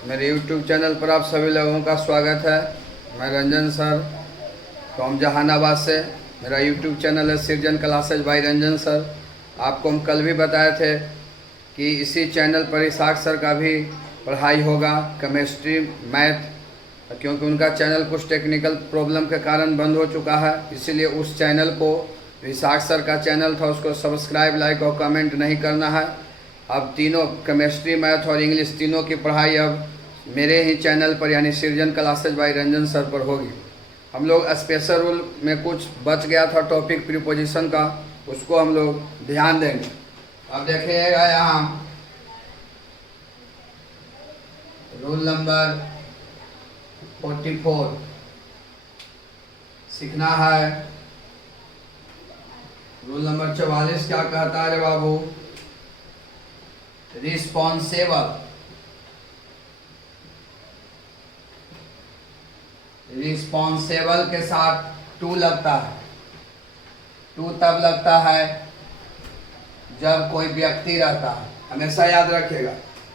मेरे YouTube channel पर आप सभी लोगों का स्वागत है। मैं रंजन सर फ्रॉम जहानाबाद से। मेरा YouTube चैनल है सृजन क्लासेज बाय रंजन सर। आपको हम कल भी बताए थे कि इसी चैनल पर इसाक सर का भी पढ़ाई होगा, केमिस्ट्री मैथ, क्योंकि उनका चैनल कुछ टेक्निकल प्रॉब्लम के कारण बंद हो चुका है। इसीलिए उस चैनल को, इसाक सर का चैनल था, उसको सब्सक्राइब, लाइक और कमेंट नहीं करना है। अब तीनों केमिस्ट्री, मैथ और इंग्लिश तीनों की पढ़ाई अब मेरे ही चैनल पर यानी सृजन क्लासेज बाय रंजन सर पर होगी। हम लोग स्पेशल रूल में कुछ बच गया था टॉपिक प्रीपोजिशन का, उसको हम लोग ध्यान देंगे। अब देखिएगा यहाँ रूल नंबर 44 सीखना है। रूल नंबर 44 क्या कहता है रे बाबू? रिस्पॉन्सिबल। रिस्पॉन्सिबल के साथ टू लगता है। टू तब लगता है जब कोई व्यक्ति रहता है, हमेशा याद रखिएगा।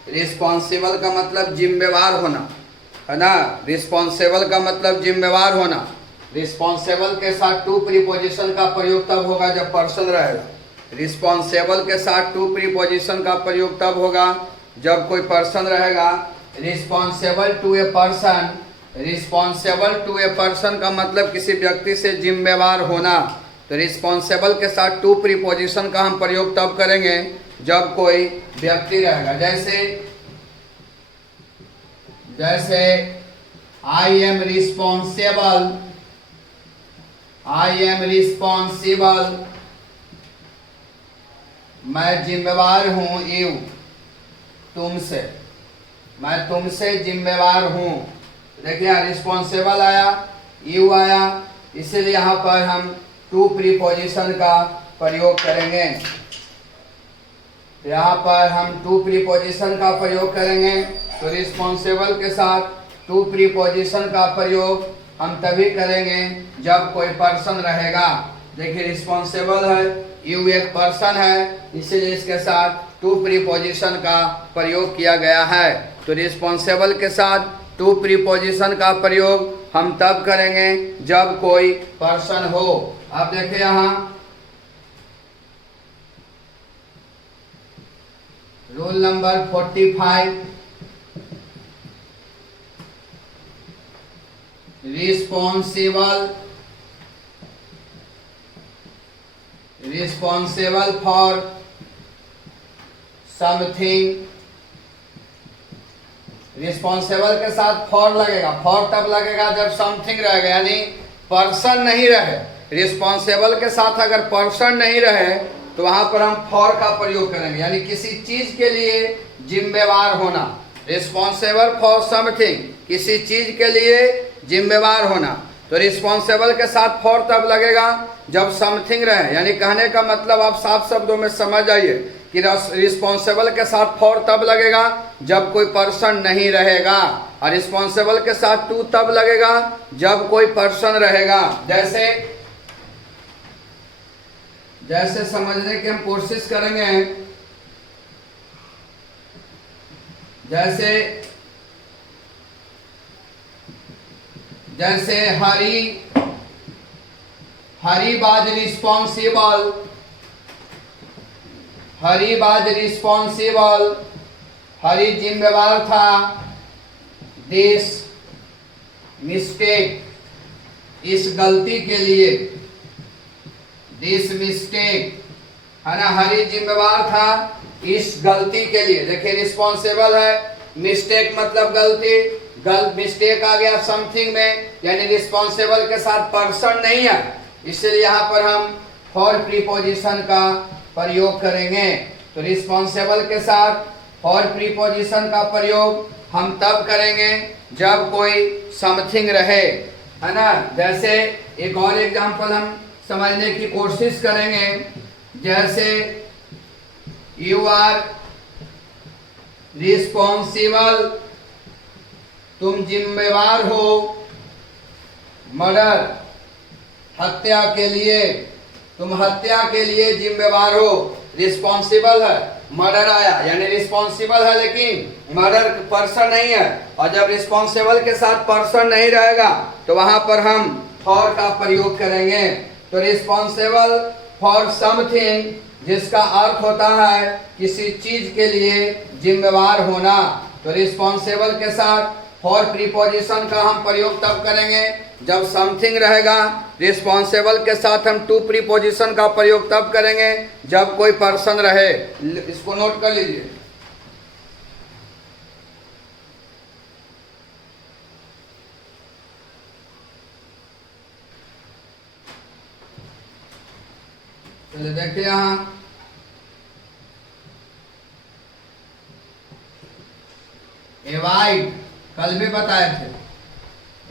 रिस्पॉन्सिबल का मतलब जिम्मेवार होना है ना। रिस्पॉन्सिबल का मतलब जिम्मेवार होना। रिस्पॉन्सिबल के साथ टू प्रीपोजिशन का प्रयोग तब होगा जब पर्सन रहेगा। रिस्पॉन्सिबल के साथ टू प्रीपोजिशन का प्रयोग तब होगा जब कोई पर्सन रहेगा। Responsible to a person, responsible to a person का मतलब किसी व्यक्ति से जिम्मेवार होना। तो रिस्पॉन्सिबल के साथ टू प्रीपोजिशन का हम प्रयोग तब करेंगे जब कोई व्यक्ति रहेगा। जैसे I am responsible, I am responsible, मैं जिम्मेवार हूं यू, तुमसे, मैं तुमसे जिम्मेवार हूं। देखिए रिस्पॉन्सिबल आया, यू आया, इसलिए यहाँ पर हम टू प्रीपोजिशन का प्रयोग करेंगे। यहाँ पर हम टू प्रीपोजिशन का प्रयोग करेंगे। तो रिस्पॉन्सिबल के साथ टू प्रीपोजिशन का प्रयोग हम तभी करेंगे जब कोई पर्सन रहेगा। देखिए रिस्पॉन्सिबल है, यू एक पर्सन है, इसलिए इसके साथ टू प्रीपोजिशन का प्रयोग किया गया है। तो रिस्पॉन्सिबल के साथ टू प्रीपोजिशन का प्रयोग हम तब करेंगे जब कोई पर्सन हो। आप देखिए यहाँ rule number 45, responsible, responsible for something. Responsible के साथ फॉर लगेगा। फॉर तब लगेगा जब समथिंग रहेगा, यानी पर्सन नहीं रहे। रिस्पॉन्सिबल के साथ अगर पर्सन नहीं रहे तो वहां पर हम फॉर का प्रयोग करेंगे, यानी किसी चीज के लिए जिम्मेवार होना। रिस्पॉन्सिबल फॉर समथिंग, किसी चीज के लिए जिम्मेवार होना। तो रिस्पॉन्सिबल के साथ फॉर तब लगेगा जब समथिंग रहे, यानी कहने का मतलब आप साफ शब्दों में समझ आइए कि रिस्पॉन्सिबल के साथ फॉर तब लगेगा जब कोई पर्सन नहीं रहेगा, और रिस्पॉन्सिबल के साथ टू तब लगेगा जब कोई पर्सन रहेगा। जैसे समझने की हम कोशिश करेंगे। जैसे Hari was responsible, Hari was responsible, Hari जिम्मेवार था। दिस मिस्टेक, इस गलती के लिए, दिस मिस्टेक है ना, हरी जिम्मेवार था इस गलती के लिए। देखिए रिस्पॉन्सिबल है, मिस्टेक मतलब गलती, मिस्टेक आ गया समथिंग में, यानी रिस्पॉन्सिबल के साथ पर्सन नहीं है, इसलिए यहाँ पर हम फॉर प्रीपोजिशन का प्रयोग करेंगे। तो रिस्पॉन्सिबल के साथ फॉर प्रीपोजिशन का प्रयोग हम तब करेंगे जब कोई समथिंग रहे, है ना। जैसे एक और एग्जांपल हम समझने की कोशिश करेंगे। जैसे यू आर रिस्पॉन्सिबल, तुम जिम्मेवार हो मर्डर, हत्या के लिए, तुम हत्या के लिए जिम्मेवार हो। रिस्पॉन्सिबल है, मर्डर आया, यानी रिस्पॉन्सिबल है लेकिन मर्डर पर्सन नहीं है। और जब रिस्पॉन्सिबल के साथ पर्सन नहीं रहेगा तो वहां पर हम फॉर का प्रयोग करेंगे। तो रिस्पॉन्सिबल फॉर समथिंग, जिसका अर्थ होता है किसी चीज के लिए जिम्मेवार होना। तो रिस्पॉन्सिबल के साथ फॉर प्रीपोजिशन का हम प्रयोग तब करेंगे जब समथिंग रहेगा। रिस्पॉन्सिबल के साथ हम टू प्रीपोजिशन का प्रयोग तब करेंगे जब कोई पर्सन रहे। इसको नोट कर लीजिए। चलिए देखिए यहां एवाइड, कल भी बताए थे,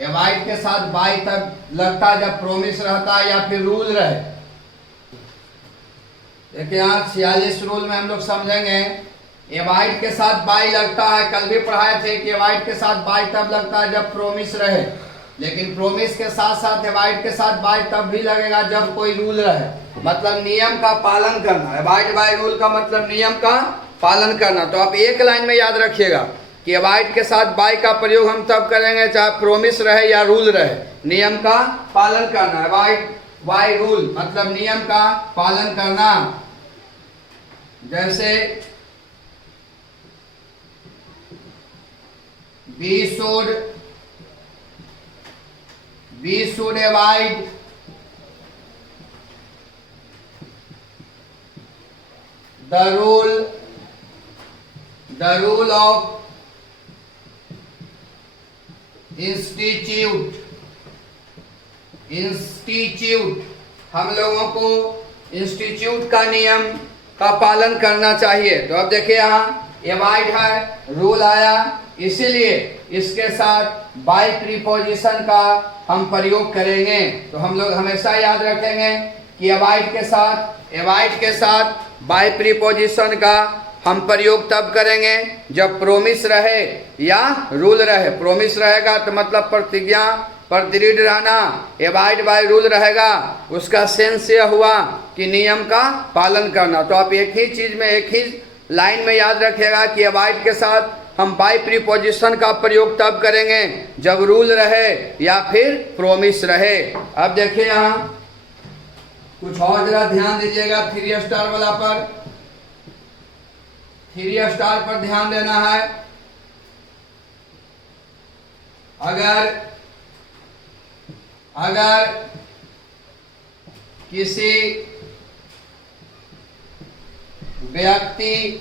एवाइड के साथ बाई तब लगता है जब प्रोमिस रहता है या फिर रूल रहे। देखिए यहाँ 46 रूल में हम लोग समझेंगे एवाइड के साथ बाई लगता है। कल भी पढ़ाए थे कि एवाइड के साथ बाई तब लगता है जब प्रोमिस रहे, लेकिन प्रोमिस के साथ साथ एवाइड के साथ बाई तब भी लगेगा जब कोई रूल रहे, मतलब नियम का पालन करना। एवाइड बाय रूल का मतलब नियम का पालन करना। तो आप एक लाइन में याद रखिएगा कि एवाइड के साथ बाय का प्रयोग हम तब करेंगे चाहे प्रोमिस रहे या रूल रहे, नियम का पालन करना। एवाइड बाय रूल मतलब नियम का पालन करना। जैसे we should avoid the rule of institute, हम लोगों को इंस्टीट्यूट का नियम का पालन करना चाहिए। तो अब देखिए यहाँ एवाइड है, रूल आया, इसीलिए इसके साथ बाय प्रीपोजिशन का हम प्रयोग करेंगे। तो हम लोग हमेशा याद रखेंगे कि एवाइड के साथ बाय प्रीपोजिशन का हम प्रयोग तब करेंगे जब प्रोमिस रहे या रूल रहे। प्रोमिस रहेगा तो मतलब प्रतिज्ञा पर दृढ़ रहना, एवाइड बाय रूल रहेगा उसका सेंस यह हुआ कि नियम का पालन करना। तो आप एक ही चीज में एक ही लाइन में याद रखिएगा कि एवाइड के साथ हम बाय प्रीपोजिशन का प्रयोग तब करेंगे जब रूल रहे या फिर प्रोमिस रहे। अब देखिए यहाँ कुछ और जरा ध्यान दीजिएगा 3 स्टार वाला पर। 3 स्टार पर ध्यान देना है। अगर किसी व्यक्ति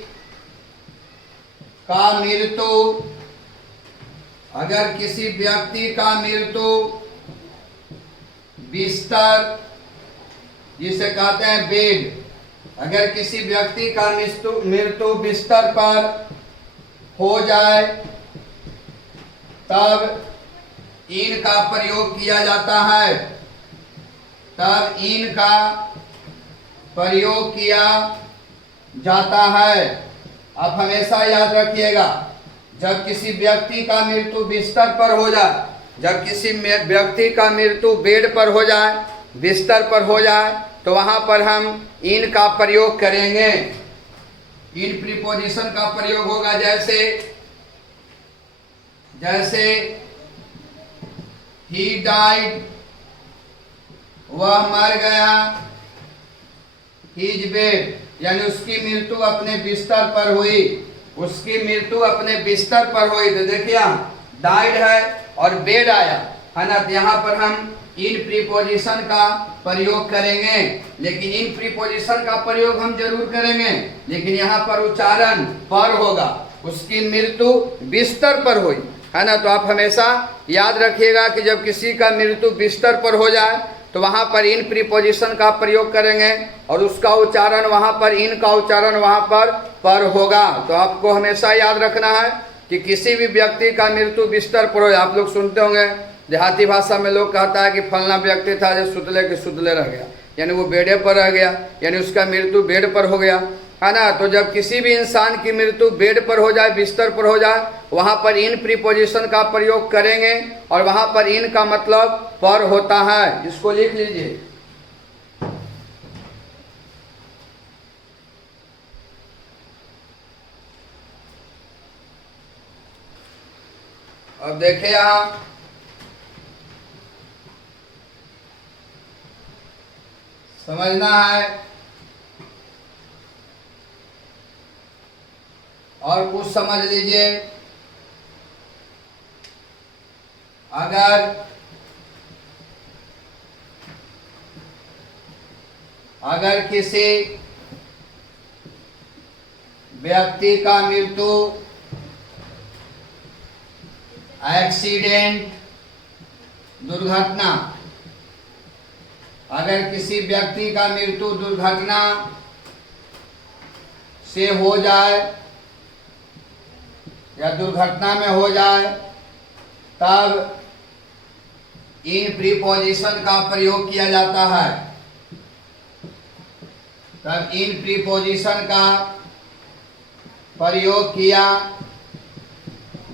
का मृत्यु बिस्तर, जिसे कहते हैं बेड, अगर किसी व्यक्ति का मृत्यु बिस्तर पर हो जाए तब इन का प्रयोग किया जाता है। आप हमेशा याद रखिएगा जब किसी व्यक्ति का मृत्यु बिस्तर पर हो जाए, जब किसी व्यक्ति का मृत्यु बेड पर हो जाए, बिस्तर पर हो जाए, तो वहां पर हम इन का प्रयोग करेंगे। इन प्रीपोजिशन का प्रयोग होगा। जैसे ही डाइड, वह मर गया, हिज बेड, यानी उसकी मृत्यु अपने बिस्तर पर हुई, तो देखिए डाइड है और बेड आया है ना। तो यहाँ पर हम इन प्रीपोजिशन का प्रयोग करेंगे, लेकिन इन प्रीपोजिशन का प्रयोग हम जरूर करेंगे, लेकिन यहाँ पर उच्चारण पर होगा, उसकी मृत्यु बिस्तर पर हुई है ना। तो आप हमेशा याद रखिएगा कि जब किसी का मृत्यु बिस्तर पर हो जाए तो वहाँ पर इन प्रीपोजिशन का प्रयोग करेंगे और उसका उच्चारण वहाँ पर, इन का उच्चारण वहाँ पर होगा। तो आपको हमेशा याद रखना है कि किसी भी व्यक्ति का मृत्यु बिस्तर पर हो। आप लोग सुनते होंगे देहाती भाषा में लोग कहता है कि फलना व्यक्ति था जो सुतले के सुतले रह गया, यानी वो बेडे पर रह गया, यानी उसका मृत्यु बेड पर हो गया है ना। तो जब किसी भी इंसान की मृत्यु बेड पर हो जाए, बिस्तर पर हो जाए, वहाँ पर इन प्रीपोजिशन का प्रयोग करेंगे और वहाँ पर इन का मतलब पर होता है। इसको लिख लीजिए। अब देखिए यहाँ समझना है और कुछ समझ लीजिए। अगर किसी व्यक्ति का मृत्यु एक्सीडेंट दुर्घटना, अगर किसी व्यक्ति का मृत्यु दुर्घटना से हो जाए या दुर्घटना में हो जाए, तब इन प्रीपोजिशन का प्रयोग किया जाता है। तब इन प्रीपोजिशन का प्रयोग किया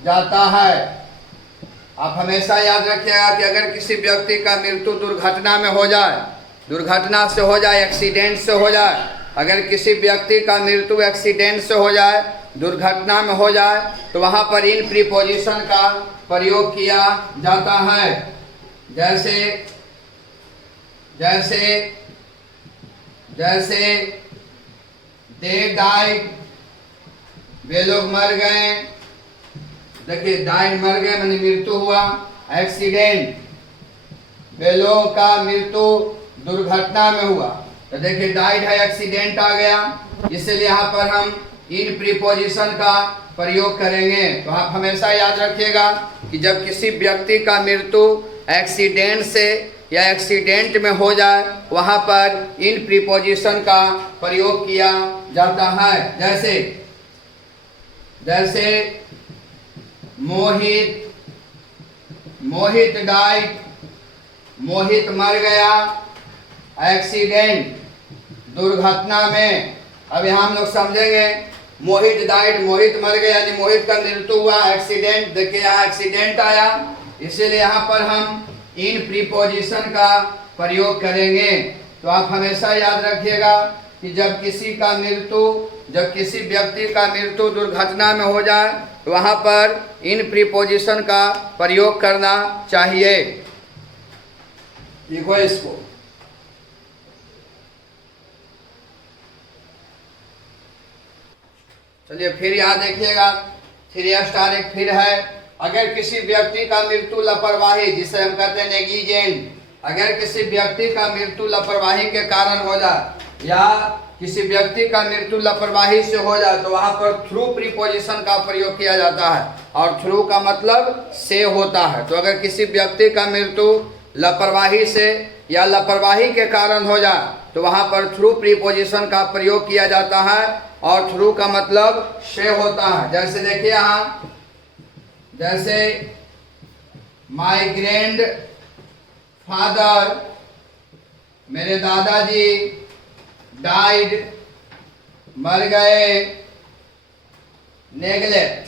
जाता है। आप हमेशा याद रखिएगा कि अगर किसी व्यक्ति का मृत्यु दुर्घटना में हो जाए, दुर्घटना से हो जाए, एक्सीडेंट से हो जाए, अगर किसी व्यक्ति का मृत्यु एक्सीडेंट से हो जाए, दुर्घटना में हो जाए, तो वहाँ पर इन प्रीपोजिशन का प्रयोग किया जाता है। जैसे जैसे जैसे दे डाइड, वे लोग मर गए। देखिए डाइड मर गए माने मृत्यु हुआ। एक्सीडेंट, वे लोगों का मृत्यु दुर्घटना में हुआ। तो देखिए डाइड है, एक्सीडेंट आ गया, इसलिए यहाँ पर हम इन प्रीपोजिशन का प्रयोग करेंगे। तो आप हमेशा याद रखिएगा कि जब किसी व्यक्ति का मृत्यु एक्सीडेंट से या एक्सीडेंट में हो जाए, वहाँ पर इन प्रीपोजिशन का प्रयोग किया जाता है। जैसे जैसे मोहित डाइड, मोहित मर गया एक्सीडेंट दुर्घटना में। अब यहाँ हम लोग समझेंगे मोहित डाइड, मोहित मर गया यानी मोहित का मृत्यु हुआ एक्सीडेंट। देखिए यहाँ एक्सीडेंट आया, इसीलिए यहाँ पर हम इन प्रीपोजिशन का प्रयोग करेंगे। तो आप हमेशा याद रखिएगा कि जब किसी व्यक्ति का मृत्यु दुर्घटना में हो जाए, तो वहाँ पर इन प्रीपोजिशन का प्रयोग करना चाहिए। लिखो इसको। चलिए फिर यहाँ देखिएगा, 3 स्टार एक फिर है। अगर किसी व्यक्ति का मृत्यु लापरवाही, जिसे हम कहते हैं नेग्लिजेंट, अगर किसी व्यक्ति का मृत्यु लापरवाही के कारण हो जाए या किसी व्यक्ति का मृत्यु लापरवाही से हो जाए, तो वहाँ पर थ्रू प्रीपोजिशन का प्रयोग किया जाता है। और थ्रू का मतलब से होता है। तो अगर किसी व्यक्ति का मृत्यु लापरवाही से या लापरवाही के कारण हो जाए, तो वहाँ पर थ्रू प्रीपोजिशन का प्रयोग किया जाता है। और थ्रू का मतलब से होता है। जैसे देखिए यहाँ, जैसे माय ग्रैंड फादर, मेरे दादाजी, डाइड मर गए। नेगलेक्ट,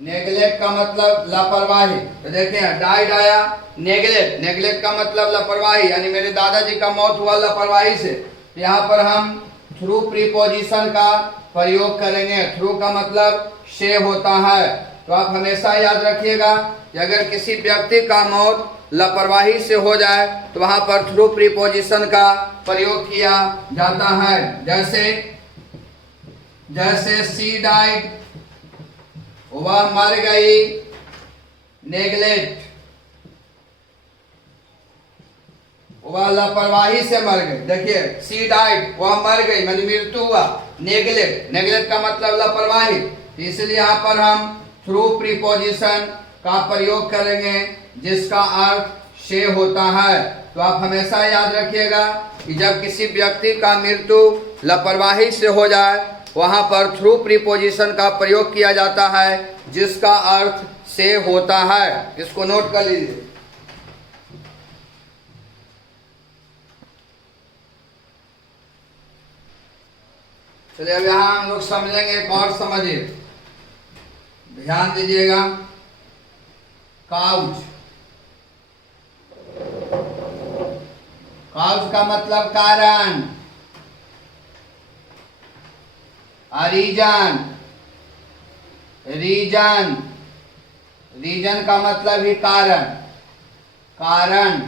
नेगलेक्ट का मतलब लापरवाही। तो देखिए डाइड आया, नेगलेक्ट, नेगलेक्ट का मतलब लापरवाही, यानी मेरे दादाजी का मौत हुआ लापरवाही से। तो यहाँ पर हम थ्रू प्रीपोजिशन का प्रयोग करेंगे। थ्रू का मतलब से होता है। तो आप हमेशा याद रखिएगा कि अगर किसी व्यक्ति का मौत लापरवाही से हो जाए, तो वहाँ पर थ्रू प्रीपोजिशन का प्रयोग किया जाता है। जैसे सी डाइड, वह मर गई। नेगलेक्ट, वह लापरवाही से मर गई। देखिए सी डाइड, वह मर गई मतलब मृत्यु हुआ। नेगलेक्ट, नेगलेक्ट का मतलब लापरवाही, इसलिए यहाँ पर हम थ्रू प्रीपोजिशन का प्रयोग करेंगे जिसका अर्थ से होता है। तो आप हमेशा याद रखिएगा कि जब किसी व्यक्ति का मृत्यु लापरवाही से हो जाए, वहाँ पर थ्रू प्रीपोजिशन का प्रयोग किया जाता है जिसका अर्थ से होता है। इसको नोट कर लीजिए। चलिए अब यहाँ हम लोग समझेंगे, एक और समझिए, ध्यान दीजिएगा। काउच, काउच का मतलब कारण। रीजन, रीजन रीजन का मतलब ही कारण, कारण।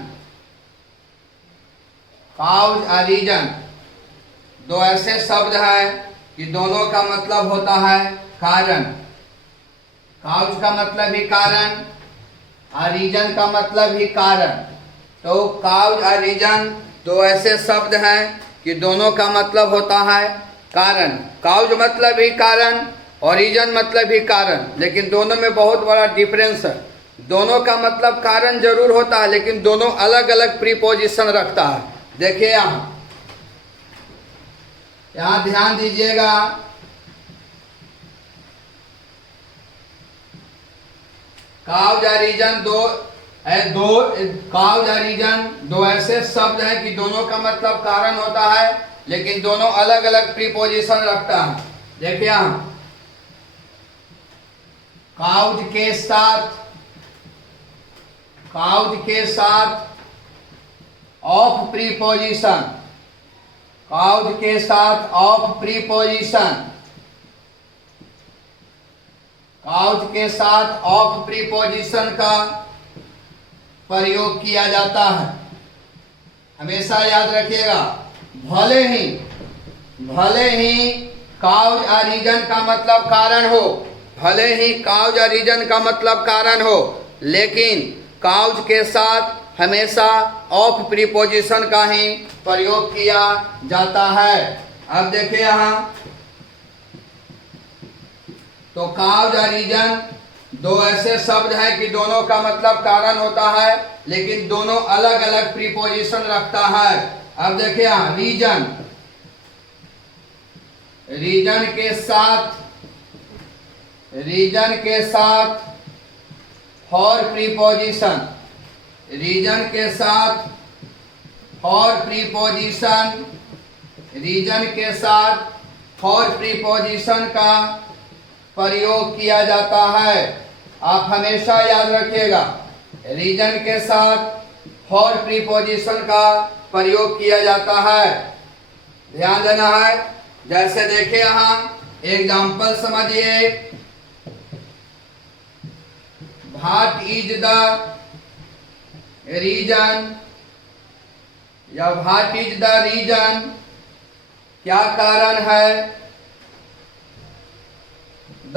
काउज और रीजन दो ऐसे शब्द हैं कि दोनों का मतलब होता है कारण। काउज का मतलब ही कारण और रीजन का मतलब ही कारण। तो काउज और रीजन दो ऐसे शब्द हैं कि दोनों का मतलब होता है कारण। काउज मतलब ही कारण और रीजन मतलब ही कारण, लेकिन दोनों में बहुत बड़ा डिफरेंस है। दोनों का मतलब कारण जरूर होता है, लेकिन दोनों अलग अलग प्रीपोजिशन रखता है। देखिए यहाँ ध्यान दीजिएगा। काउज और रीजन काउज और रीजन दो ऐसे शब्द हैं कि दोनों का मतलब कारण होता है, लेकिन दोनों अलग अलग प्रीपोजिशन रखता है। देखिए काउज के साथ ऑफ प्रीपोजिशन, काउज के साथ ऑफ प्रीपोजिशन, काउज के साथ ऑफ प्रीपोजिशन का प्रयोग किया जाता है। हमेशा याद रखिएगा, भले ही काउज और रीजन का मतलब कारण हो, भले ही काउज और रीजन का मतलब कारण हो, लेकिन काउज के साथ हमेशा ऑफ प्रीपोजिशन का ही प्रयोग किया जाता है। अब देखिए यहाँ, तो काउज और रीजन दो ऐसे शब्द हैं कि दोनों का मतलब कारण होता है, लेकिन दोनों अलग अलग प्रीपोजिशन रखता है। अब देखिए यहाँ रीजन के साथ फॉर प्रीपोजिशन, रीजन के साथ फॉर प्रीपोजिशन, रीजन के साथ फॉर प्रीपोजिशन का प्रयोग किया जाता है। आप हमेशा याद रखिएगा, रीजन के साथ फॉर प्रीपोजिशन का प्रयोग किया जाता है। ध्यान देना है। जैसे देखिए यहाँ एग्जाम्पल समझिए। व्हाट इज द रीजन, या व्हाट इज द रीजन, क्या कारण है। The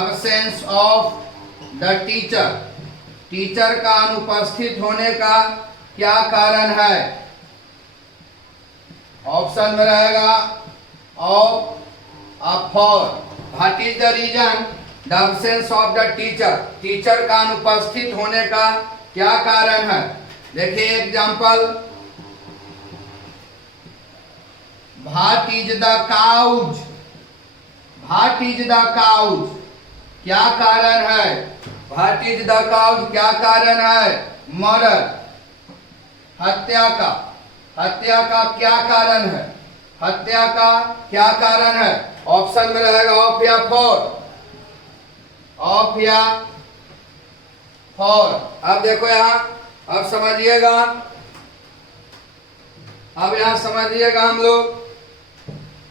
absence of the teacher, teacher का अनुपस्थित होने का क्या कारण है। ऑप्शन में रहेगा of, for. What is the reason, the absence of the teacher, teacher का अनुपस्थित होने का क्या कारण है। देखिए example, what is the cause, what is the cause, क्या कारण है। व्हाट इज द काउज, क्या कारण है। मर्डर, हत्या का क्या कारण है, हत्या का क्या कारण है। ऑप्शन में रहेगा ऑफ या फॉर, ऑफ या फॉर। अब देखो यहाँ, अब समझिएगा, अब यहाँ समझिएगा हम लोग,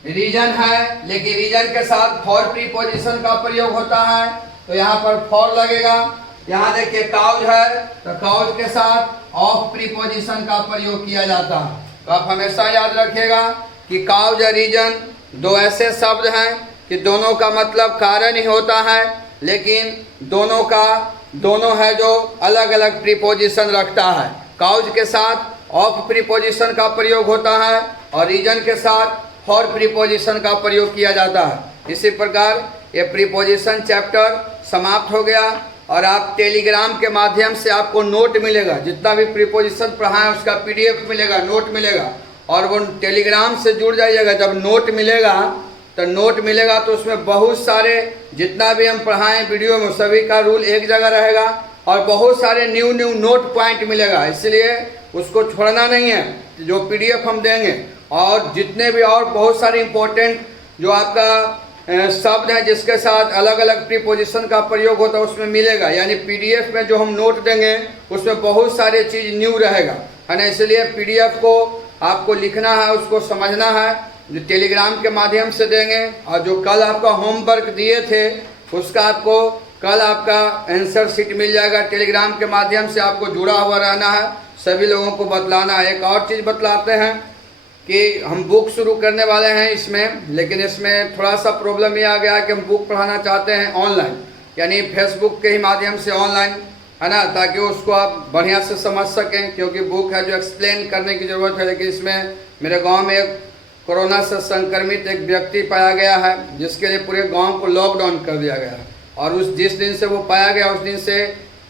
रीजन है, लेकिन रीजन के साथ फॉर प्रीपोजिशन का प्रयोग होता है, तो यहाँ पर फॉर लगेगा। यहाँ देखिए काउज है, तो काउज के साथ ऑफ प्रीपोजिशन का प्रयोग किया जाता है। तो आप हमेशा याद रखिएगा कि काउज और रीजन दो ऐसे शब्द हैं कि दोनों का मतलब कारण ही होता है, लेकिन दोनों है जो अलग अलग प्रीपोजिशन रखता है। काउज के साथ ऑफ प्रीपोजिशन का प्रयोग होता है और रीजन के साथ फॉर प्रीपोजिशन का प्रयोग किया जाता है। इसी प्रकार ये प्रीपोजिशन चैप्टर समाप्त हो गया, और आप टेलीग्राम के माध्यम से आपको नोट मिलेगा, जितना भी प्रीपोजिशन पढ़ा है उसका PDF मिलेगा, नोट मिलेगा, और वो टेलीग्राम से जुड़ जाइएगा। जब नोट मिलेगा तो उसमें बहुत सारे जितना भी हम पढ़ाएं वीडियो में सभी का रूल एक जगह रहेगा, और बहुत सारे न्यू नोट पॉइंट मिलेगा। इसलिए उसको छोड़ना नहीं है, जो PDF हम देंगे, और जितने भी और बहुत सारे इम्पोर्टेंट जो आपका शब्द है जिसके साथ अलग अलग प्रीपोजिशन का प्रयोग होता है उसमें मिलेगा। यानी PDF में जो हम नोट देंगे उसमें बहुत सारे चीज़ न्यू रहेगा, है ना। इसलिए PDF को आपको लिखना है, उसको समझना है, जो टेलीग्राम के माध्यम से देंगे, और जो कल आपका होमवर्क दिए थे उसका आपको कल आपका आंसर शीट मिल जाएगा। टेलीग्राम के माध्यम से आपको जुड़ा हुआ रहना है, सभी लोगों को बतलाना है। एक और चीज़ बतलाते हैं कि हम बुक शुरू करने वाले हैं इसमें, लेकिन इसमें थोड़ा सा प्रॉब्लम ये आ गया है कि हम बुक पढ़ाना चाहते हैं ऑनलाइन, यानी फेसबुक के ही माध्यम से ऑनलाइन, है ना, ताकि उसको आप बढ़िया से समझ सकें। क्योंकि बुक है जो एक्सप्लेन करने की ज़रूरत है, लेकिन इसमें मेरे गांव में एक कोरोना से संक्रमित एक व्यक्ति पाया गया है, जिसके लिए पूरे गांव को लॉकडाउन कर दिया गया है। और जिस दिन से वो पाया गया उस दिन से,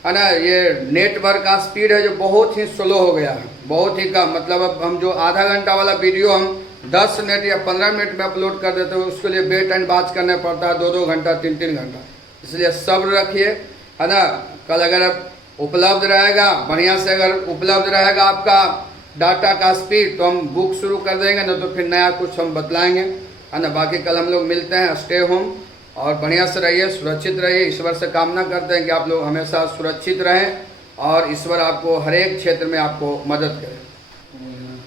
है ना, ये नेटवर्क का स्पीड है जो बहुत ही स्लो हो गया है, बहुत ही कम। मतलब अब हम जो आधा घंटा वाला वीडियो हम 10 मिनट या 15 मिनट में अपलोड कर देते हैं, उसके लिए वेट एंड वॉच करना पड़ता है 2-2 घंटा 3-3 घंटा। इसलिए सब्र रखिए, है ना। कल अगर उपलब्ध रहेगा, बढ़िया से अगर उपलब्ध रहेगा आपका डाटा का स्पीड, तो हम बुक शुरू कर देंगे, ना तो फिर नया कुछ हम बतलाएंगे, है ना। बाकी कल हम लोग मिलते हैं। स्टे होम और बढ़िया से रहिए, सुरक्षित रहिए। ईश्वर से कामना करते हैं कि आप लोग हमेशा सुरक्षित रहें और ईश्वर आपको हर एक क्षेत्र में आपको मदद करें।